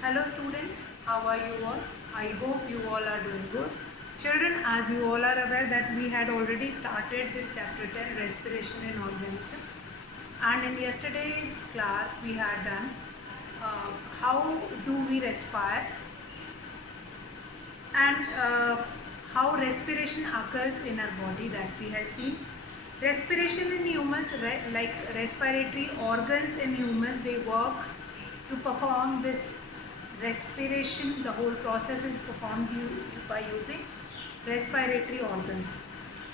Hello students, how are you all? I hope you all are doing good. Children, as you all are aware that we had already started this chapter 10, respiration in organism, and in yesterday's class we had done how do we respire and how respiration occurs in our body, that we have seen. Respiration in humans, like respiratory organs in humans, they work to perform this respiration. The whole process is performed by using respiratory organs.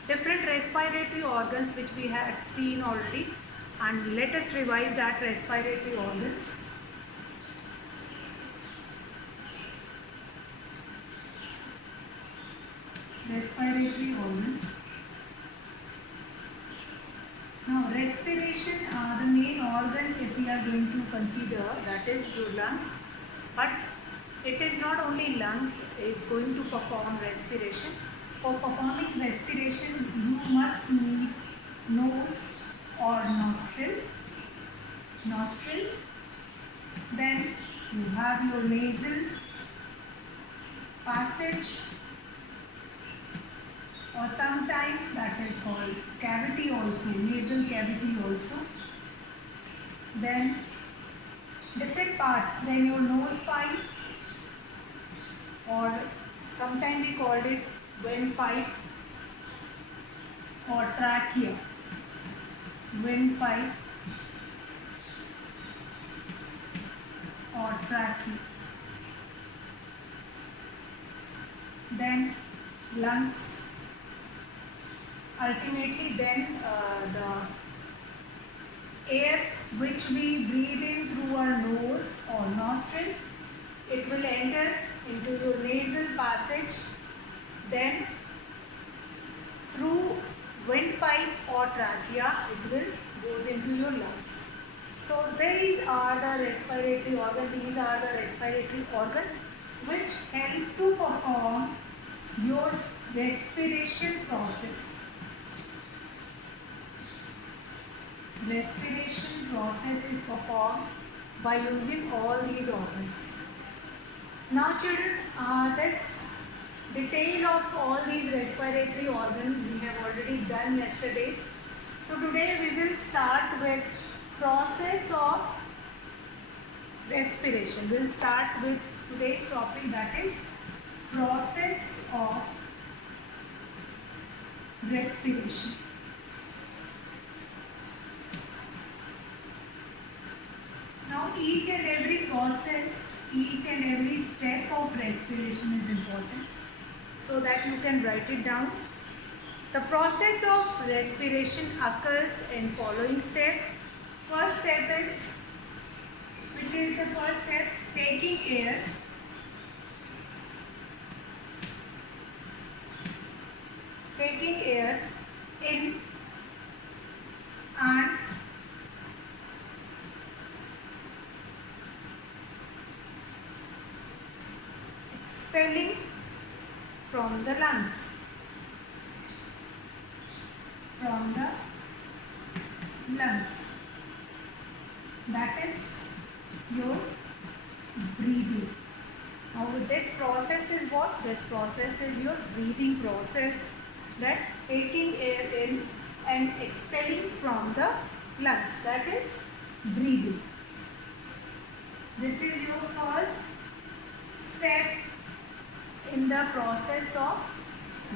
Different respiratory organs which we had seen already, and let us revise that respiratory organs. Respiratory organs. Now, respiration are the main organs if we are going to consider, that is your lungs. But it is not only lungs is going to perform respiration. For performing respiration, you must need nose or nostrils. Then you have your nasal passage, or sometimes that is called cavity also, nasal cavity also. Then different parts, then your nose pipe, or sometimes we called it windpipe or trachea. Windpipe or trachea. Then lungs. Ultimately, then the air which we breathe in through our nose or nostril, it will enter into your nasal passage, then through windpipe or trachea it will goes into your lungs. So these are the respiratory organs. These are the respiratory organs which help to perform your respiration process. Respiration process is performed by using all these organs. Now children, this detail of all these respiratory organs we have already done yesterday. So today we will start with process of respiration. We will start with today's topic, that is process of respiration. Now each and every process, each and every step of respiration is important, so that you can write it down. The process of respiration occurs in following step. First step is, which is the first step, taking air. Taking air in and expelling from the lungs. From the lungs. That is your breathing. Now this process is what? This process is your breathing process, that taking air in and expelling from the lungs. That is breathing. This is your first step in the process of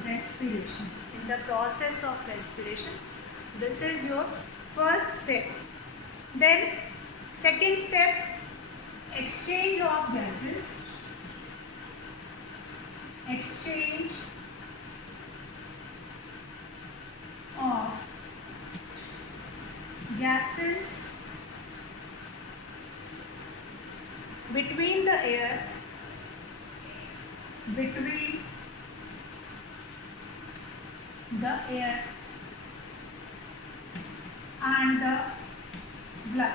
respiration. In the process of respiration, this is your first step. Then second step, exchange of gases. Exchange of gases between the air, and the blood.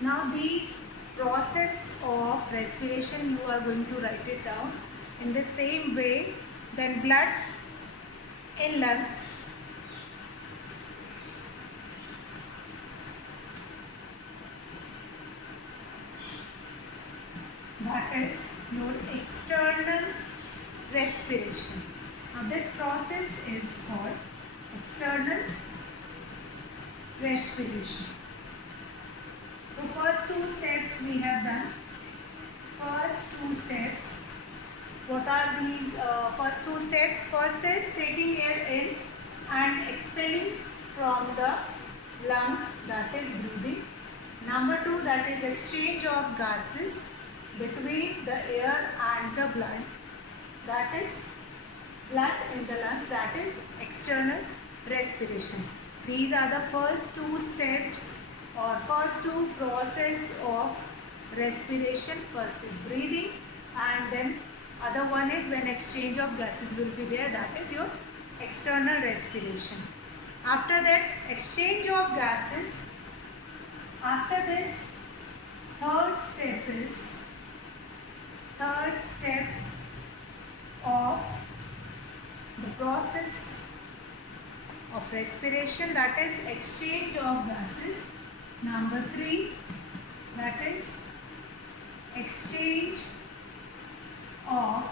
Now these process of respiration, you are going to write it down in the same way. Then blood in lungs, is your external respiration. Now this process is called external respiration. So first two steps we have done. First two steps. What are these first two steps? First is taking air in and expelling from the lungs, that is breathing. Number two, that is exchange of gases between the air and the blood, that is blood in the lungs, that is external respiration. These are the first two steps or first two process of respiration. First is breathing and then other one is when exchange of gases will be there, that is your external respiration. After that exchange of gases, after this third step of the process of respiration, that is exchange of gases. Number 3, that is exchange of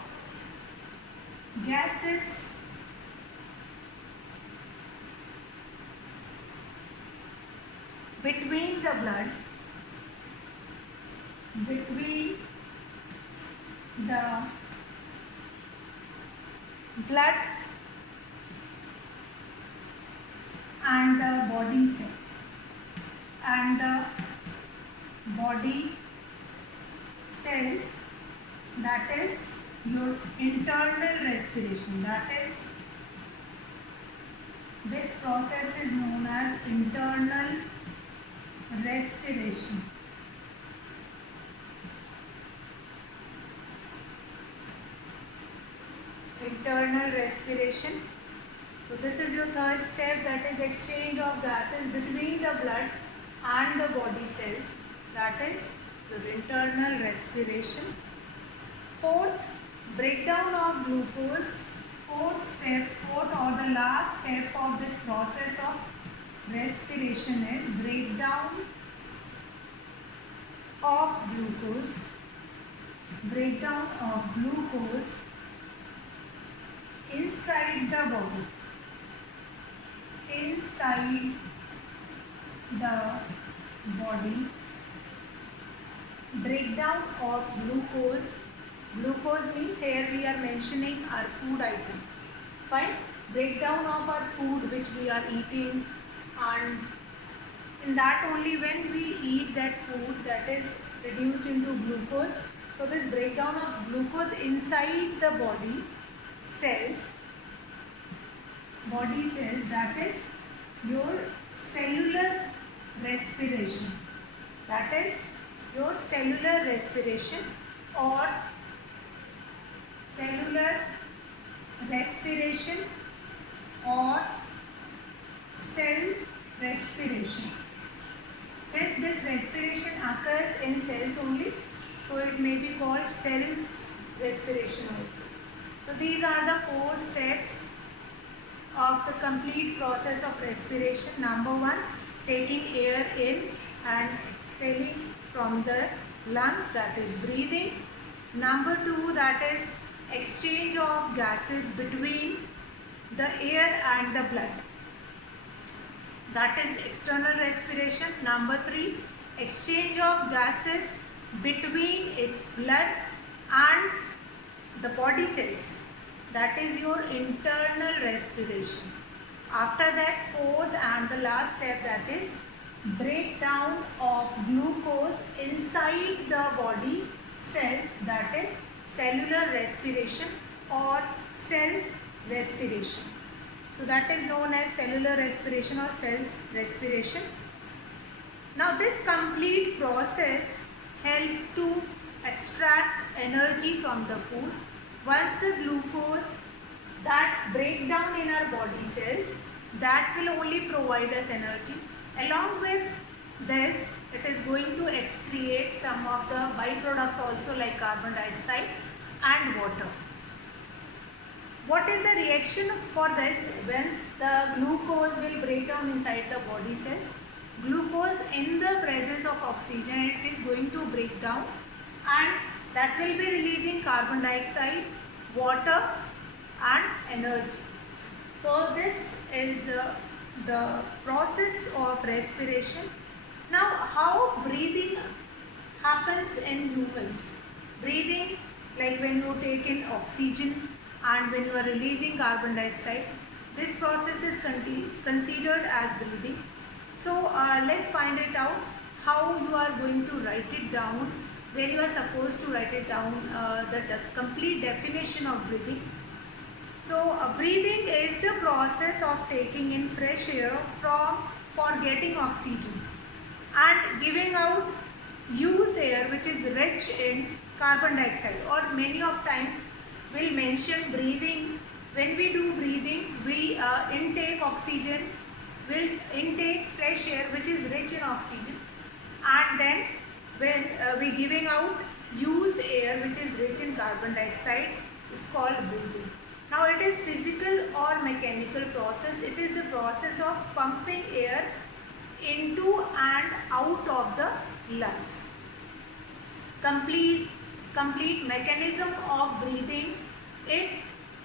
gases between the blood, between the blood and the body cell and the body cells, that is your internal respiration. That is, this process is known as internal respiration. Internal respiration. So this is your third step, that is exchange of gases between the blood and the body cells, that is your internal respiration. Fourth, breakdown of glucose. Fourth or the last step of this process of respiration is breakdown of glucose. Breakdown of glucose inside the body. Inside the body. Breakdown of glucose. Glucose means here we are mentioning our food item. Fine. Breakdown of our food which we are eating, and in that only when we eat that food, that is reduced into glucose. So this breakdown of glucose inside the body cells, that is your cellular respiration. That is your cellular respiration or cellular respiration or cell respiration. Since this respiration occurs in cells only, so it may be called cell respiration also. So these are the 4 steps of the complete process of respiration. Number 1, taking air in and expelling from the lungs, that is breathing. Number 2, that is exchange of gases between the air and the blood, that is external respiration. Number 3, exchange of gases between its blood and the body cells, that is your internal respiration. After that, 4th and the last step, that is breakdown of glucose inside the body cells, that is cellular respiration or cell respiration. So that is known as cellular respiration or cells respiration. Now this complete process helps to extract energy from the food. Once the glucose that break down in our body cells, that will only provide us energy. Along with this, it is going to excrete some of the byproduct also like carbon dioxide and water. What is the reaction for this? Once the glucose will break down inside the body cells, glucose in the presence of oxygen, it is going to break down and that will be releasing carbon dioxide, water and energy. So this is the process of respiration. Now how breathing happens in humans? Breathing, like when you take in oxygen and when you are releasing carbon dioxide, this process is considered as breathing. So let's find it out how you are going to write it down, where you are supposed to write it down, the complete definition of breathing. So breathing is the process of taking in fresh air for getting oxygen and giving out used air which is rich in carbon dioxide. Or many of times we'll mention breathing. When we do breathing, we intake oxygen, will intake fresh air which is rich in oxygen, and then when we giving out used air which is rich in carbon dioxide is called breathing. Now it is physical or mechanical process. It is the process of pumping air into and out of the lungs. Complete mechanism of breathing, it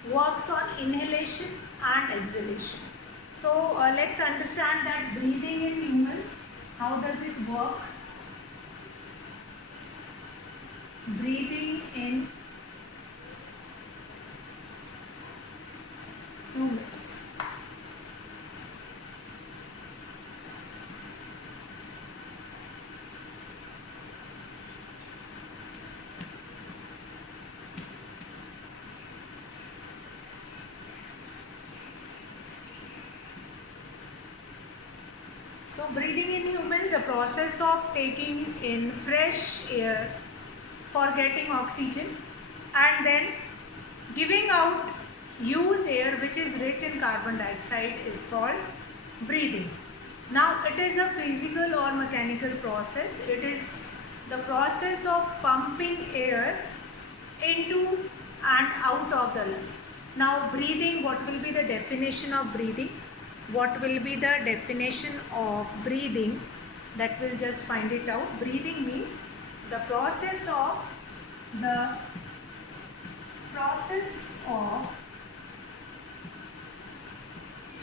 works on inhalation and exhalation. So let's understand that breathing in humans, how does it work? Breathing in humans. So breathing in humans, the process of taking in fresh air for getting oxygen and then giving out used air which is rich in carbon dioxide is called breathing. Now it is a physical or mechanical process. It is the process of pumping air into and out of the lungs. Now breathing, what will be the definition of breathing? What will be the definition of breathing? That will just find it out. Breathing means the process of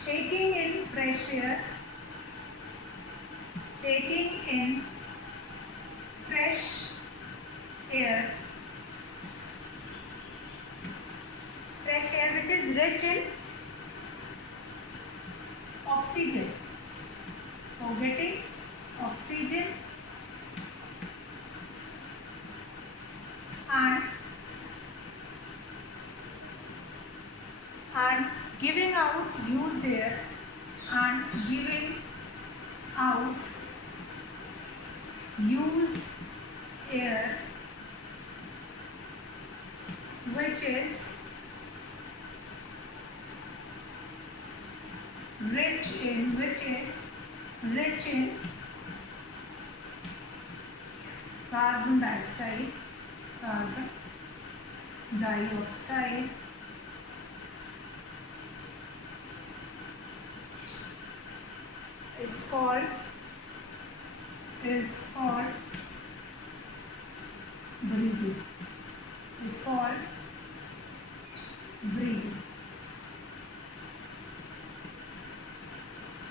taking in fresh air, taking in fresh air which is rich in oxygen, for getting oxygen and giving out used air and giving out used air which is rich in carbon dioxide is called breathing.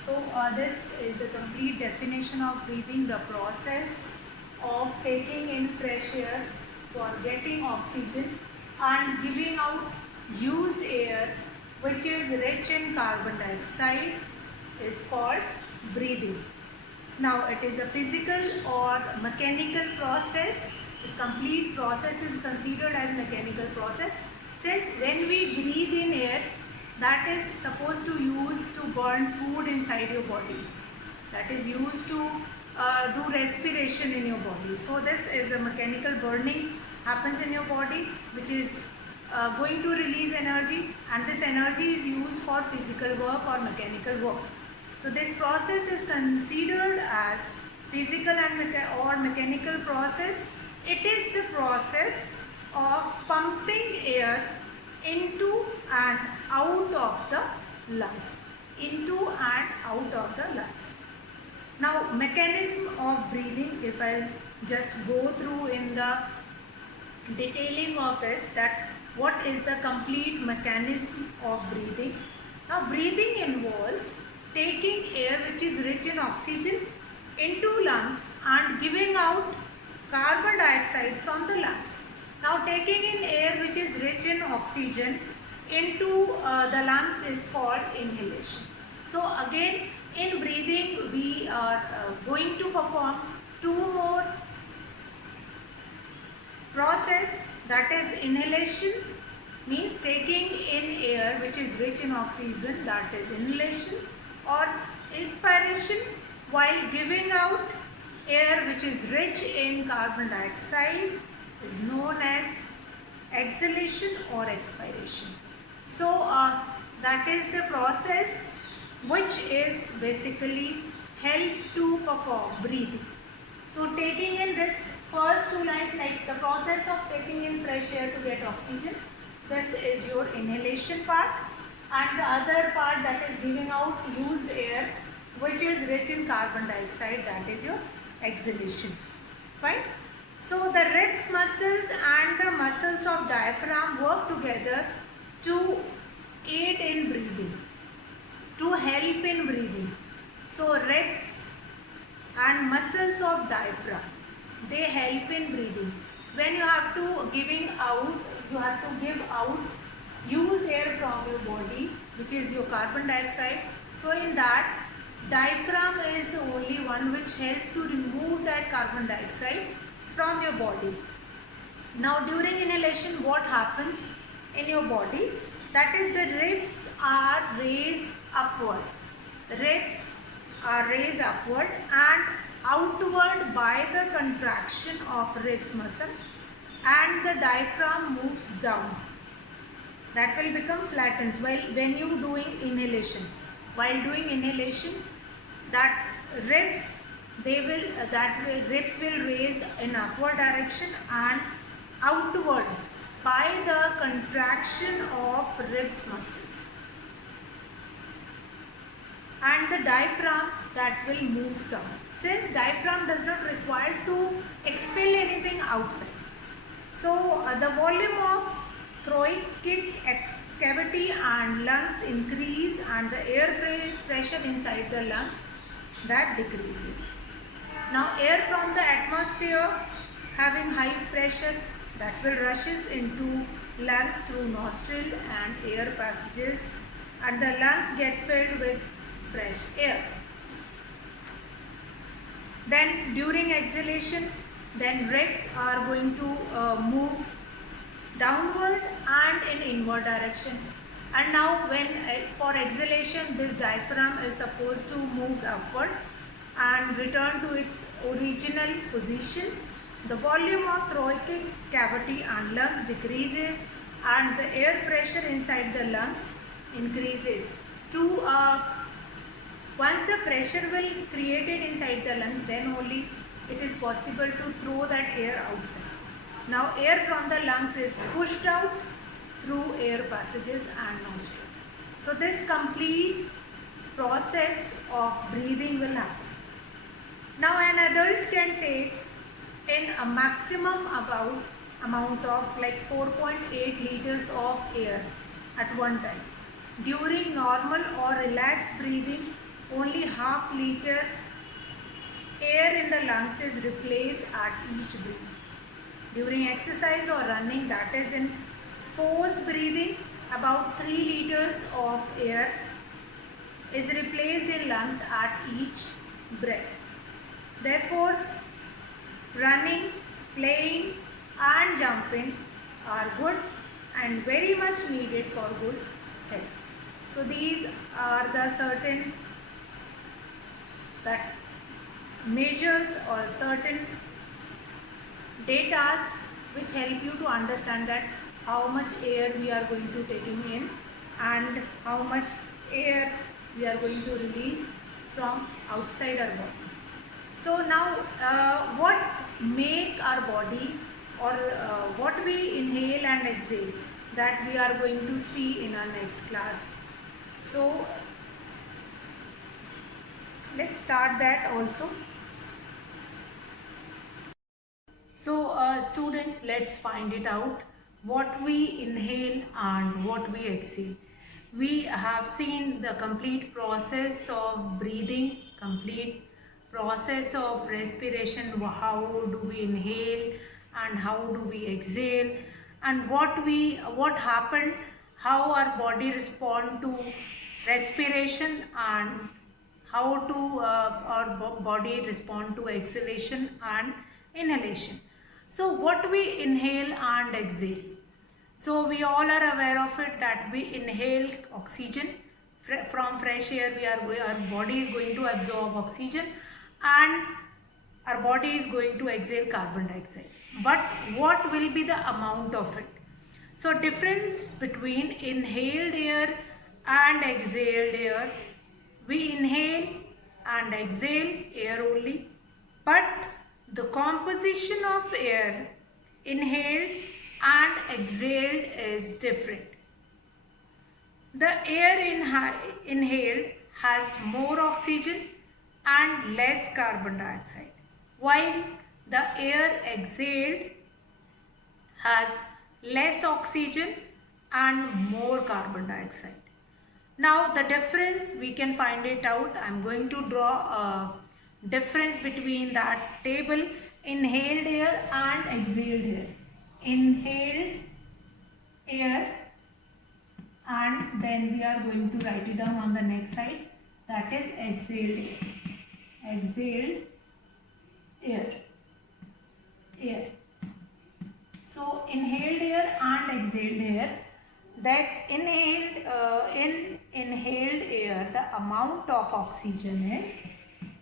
So this is the complete definition of breathing, the process of taking in fresh air for getting oxygen and giving out used air which is rich in carbon dioxide is called breathing. Now it is a physical or mechanical process. This complete process is considered as mechanical process, since when we breathe in air, that is supposed to use to burn food inside your body, that is used to do respiration in your body. So this is a mechanical burning happens in your body which is going to release energy, and this energy is used for physical work or mechanical work. So this process is considered as physical and or mechanical process. It is the process of pumping air into and out of the lungs. Now mechanism of breathing, if I just go through in the detailing of this, that what is the complete mechanism of breathing. Now breathing involves taking air which is rich in oxygen into lungs and giving out carbon dioxide from the lungs. Now taking in air which is rich in oxygen into the lungs is called inhalation. So again, in breathing we are going to perform two more process, that is inhalation, means taking in air which is rich in oxygen, that is inhalation, or inspiration while giving out air which is rich in carbon dioxide is known as exhalation or expiration. So that is the process which is basically help to perform breathing. So taking in this first two lines, like the process of taking in fresh air to get oxygen, this is your inhalation part, and the other part, that is giving out used air which is rich in carbon dioxide, that is your exhalation. Fine. So the ribs muscles and the muscles of diaphragm work together to aid in breathing, to help in breathing. So ribs and muscles of diaphragm, they help in breathing. When you have to give out use air from your body, which is your carbon dioxide. So in that, diaphragm is the only one which help to remove that carbon dioxide from your body. Now during inhalation, what happens in your body? That is, the ribs are raised upward. Ribs are raised upward and outward by the contraction of ribs muscle, and the diaphragm moves down. That will become flattens when you doing inhalation. While doing inhalation, that ribs ribs will raise in upward direction and outward by the contraction of ribs muscles, and the diaphragm that will move down. Since diaphragm does not require to expel anything outside, so the volume of thoracic cavity and lungs increase, and the air pressure inside the lungs that decreases. Now air from the atmosphere having high pressure, that will rushes into lungs through nostril and air passages, and the lungs get filled with fresh air. Then during exhalation, then ribs are going to move downward and in inward direction. And now when for exhalation, this diaphragm is supposed to move upward and return to its original position. The volume of thoracic cavity and lungs decreases, and the air pressure inside the lungs increases. Once the pressure will created inside the lungs, then only it is possible to throw that air outside. Now air from the lungs is pushed out through air passages and nostril. So this complete process of breathing will happen. Now an adult can take in a maximum amount of like 4.8 liters of air at one time. During normal or relaxed breathing, only half liter air in the lungs is replaced at each breath. During exercise or running, that is in forced breathing, about 3 liters of air is replaced in lungs at each breath. Therefore, running, playing and jumping are good and very much needed for good health. So these are the certain that measures or certain data which help you to understand that how much air we are going to taking in and how much air we are going to release from outside our body. So now what make our body or what we inhale and exhale, that we are going to see in our next class. So let's start that also. So students, let's find it out. What we inhale and what we exhale. We have seen the complete process of breathing, complete process of respiration, how do we inhale and how do we exhale, and what happened, how our body respond to respiration, and how to our body respond to exhalation and inhalation. So what we inhale and exhale. So we all are aware of it that we inhale oxygen from fresh air. Our body is going to absorb oxygen and our body is going to exhale carbon dioxide. But what will be the amount of it? So difference between inhaled air and exhaled air. We inhale and exhale air only, but the composition of air inhaled and exhaled is different. The air inhaled has more oxygen and less carbon dioxide, while the air exhaled has less oxygen and more carbon dioxide. Now the difference, we can find it out. I am going to draw a difference between that table, inhaled air and exhaled air. Inhaled air, and then we are going to write it down on the next side, that is exhaled air. Exhaled air. So inhaled air and exhaled air. That in inhaled air, the amount of oxygen is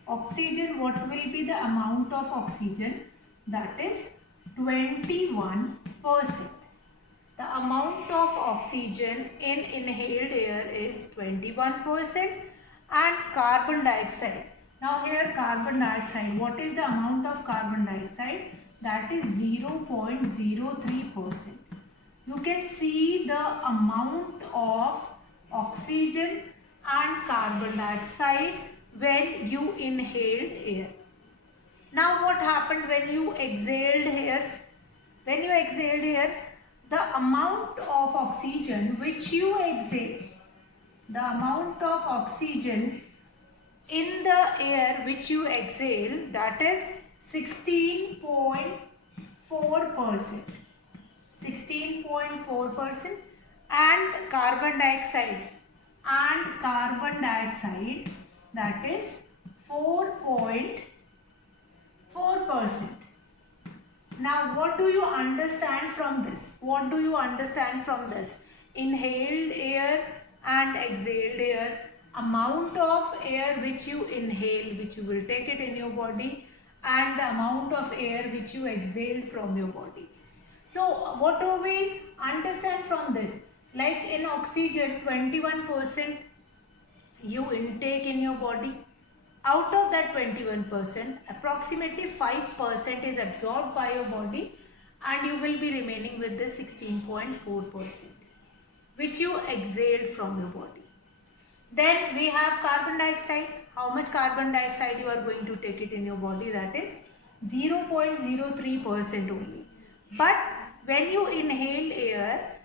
what will be the amount of oxygen? That is 21%. The amount of oxygen in inhaled air is 21%, and carbon dioxide. Now here carbon dioxide, what is the amount of carbon dioxide? That is 0.03%. You can see the amount of oxygen and carbon dioxide when you inhaled air. Now what happened when you exhaled air? When you exhaled air, the amount of oxygen which you exhale, the amount of oxygen in the air which you exhale, that is 16.4%. 16.4%, and carbon dioxide that is 4.4%. Now what do you understand from this? Inhaled air and exhaled air, amount of air which you inhale, which you will take it in your body, and the amount of air which you exhale from your body. So what do we understand from this? Like in oxygen, 21% you intake in your body. Out of that 21%, approximately 5% is absorbed by your body, and you will be remaining with this 16.4%, which you exhaled from your body. Then we have carbon dioxide. How much carbon dioxide you are going to take it in your body? That is 0.03% only. But when you inhale air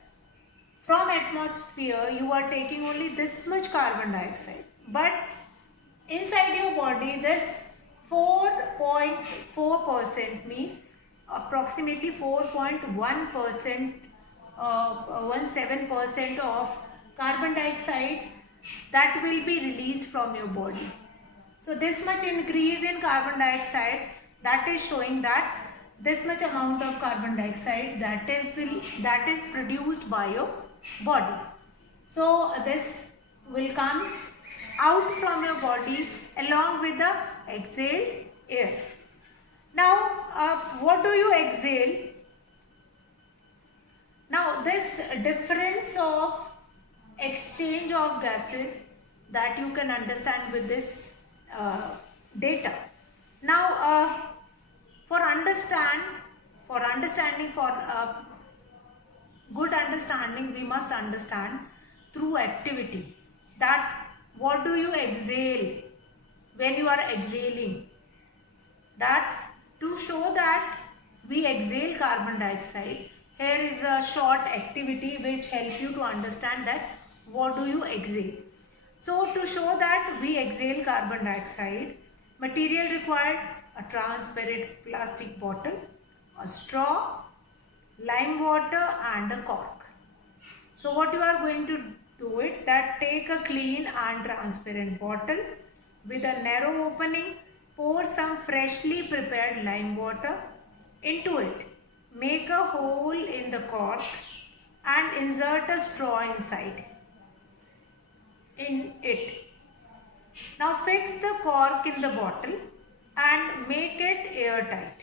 from atmosphere, you are taking only this much carbon dioxide. But inside your body, this 4.4% means approximately 4.1%, 17% of carbon dioxide that will be released from your body. So this much increase in carbon dioxide, that is showing that this much amount of carbon dioxide that is produced by your body. So this will come out from your body along with the exhaled air. Now what do you exhale? Now this difference of exchange of gases, that you can understand with this data. Now for good understanding, we must understand through activity that what do you exhale when you are exhaling. That to show that we exhale carbon dioxide. Here is a short activity which help you to understand that what do you exhale. So to show that we exhale carbon dioxide, material required: a transparent plastic bottle, a straw, lime water and a cork. So what you are going to do it, that take a clean and transparent bottle with a narrow opening, pour some freshly prepared lime water into it. Make a hole in the cork and insert a straw inside in it. Now fix the cork in the bottle and make it airtight.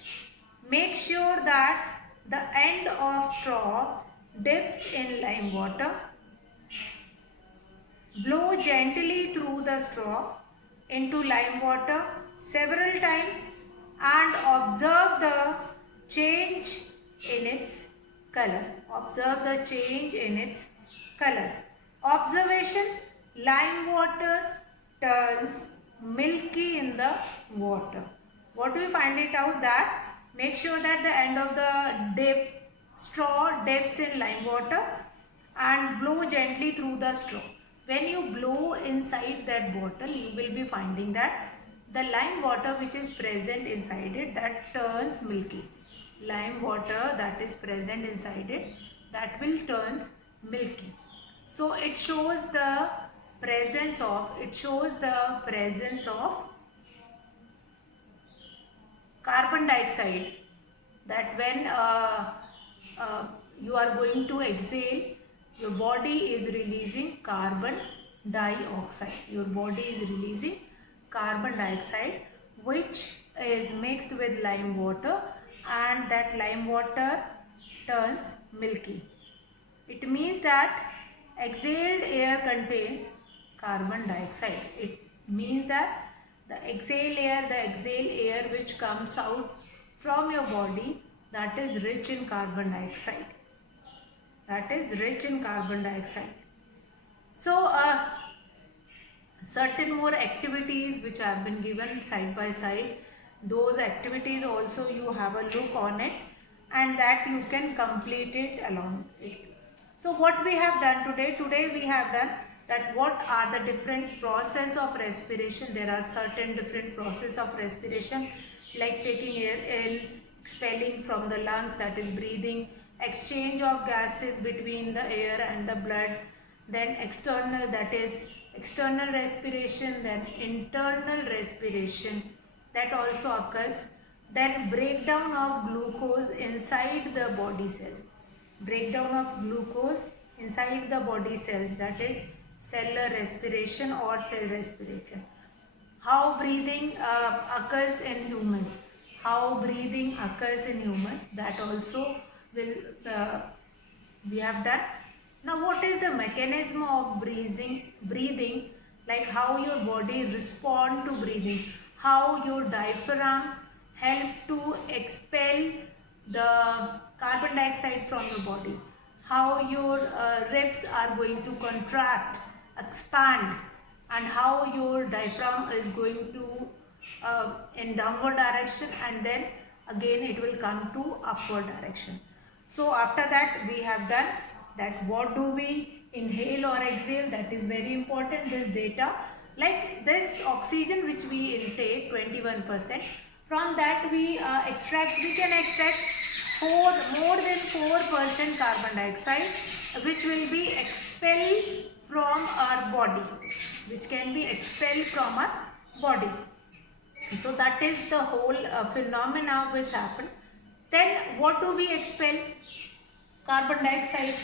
Make sure that the end of straw dips in lime water. Blow gently through the straw into lime water several times and observe the change in its color. Observe the change in its color. Observation: lime water turns milky in the water. What do you find it out? That make sure that the end of the straw dips in lime water and blow gently through the straw. When you blow inside that bottle, you will be finding that the lime water which is present inside it, that turns milky. Lime water that is present inside it, that will turns milky. So it shows the presence of carbon dioxide, that when you are going to exhale, your body is releasing carbon dioxide. Your body is releasing carbon dioxide which is mixed with lime water, and that lime water turns milky. It means that exhaled air contains carbon dioxide. It means that the exhale air which comes out from your body, that is rich in carbon dioxide. That is rich in carbon dioxide. So certain more activities which have been given side by side, those activities also you have a look on it, and that you can complete it along it. So what we have done today we have done that what are the different process of respiration. There are certain different process of respiration, like taking air in, expelling from the lungs, that is breathing, exchange of gases between the air and the blood, then external, that is external respiration, then internal respiration, that also occurs, then breakdown of glucose inside the body cells. Breakdown of glucose inside the body cells, that is cellular respiration or cell respiration. How breathing occurs in humans. That also will we have done. Now what is the mechanism of breathing, like how your body respond to breathing, how your diaphragm help to expel the carbon dioxide from your body, how your ribs are going to contract, expand, and how your diaphragm is going to in downward direction, and then again it will come to upward direction. So after that we have done that what do we inhale or exhale, that is very important, this data, like this oxygen which we intake 21%, from that we can extract more than 4% carbon dioxide which will be expelled from our body, which can be expelled from our body. So that is the whole phenomena which happen. Then what do we expel? Carbon dioxide.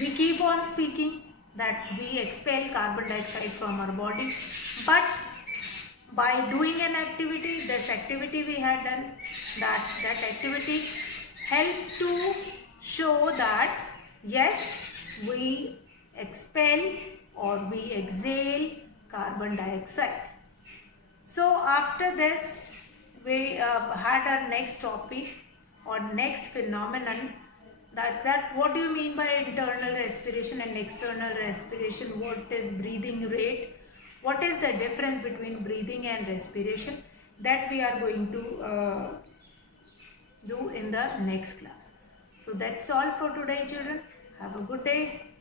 We keep on speaking that we expel carbon dioxide from our body, but by doing an activity, this activity we had done, that activity helped to show that yes, we expel or we exhale carbon dioxide. So after this we had our next topic or next phenomenon, that what do you mean by internal respiration and external respiration, what is breathing rate, what is the difference between breathing and respiration, that we are going to do in the next class. So that's all for today, children. Have a good day.